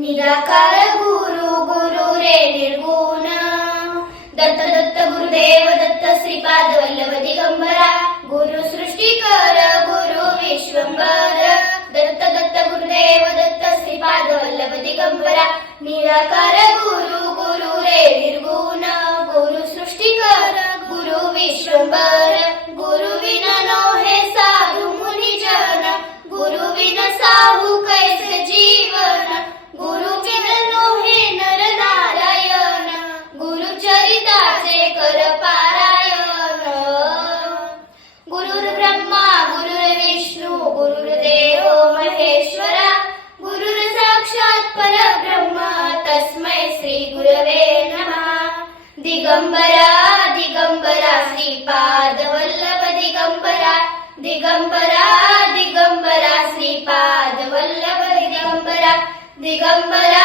निराकार गुरु गुरु रे निर्गुण दत्त दत्त गुरुदेव दत्त श्रीपाद वल्लभ दिगंबरा गुरु सृष्टीकर गुरु विश्वंभर दत्त दत्त गुरुदेव दत्त श्रीपाद वल्लभ दिगंबरा निराकार गुरु गुरु रे निर्गुण गुरु सृष्टीकर गुरु विश्वंभर गुरु विना नो हे साधु मुनी जन गुरु विना साहू कैसे जीवन गुरु बिन नो हे नर नारायण गुरु चरिताचे कर पारायण गुरुर् ब्रह्मा गुरुर्विष्णू गुरुर्देव महेश्वरा गुरुर् साक्षात् परब्रह्म तस्मै श्री गुरवे नमः दिगंबरा दिगंबरा श्रीपाद वल्लभ दिगंबरा दिगंबरा दिगंबरा श्रीपाद वल्लभ दिगंबरा दिगंबरा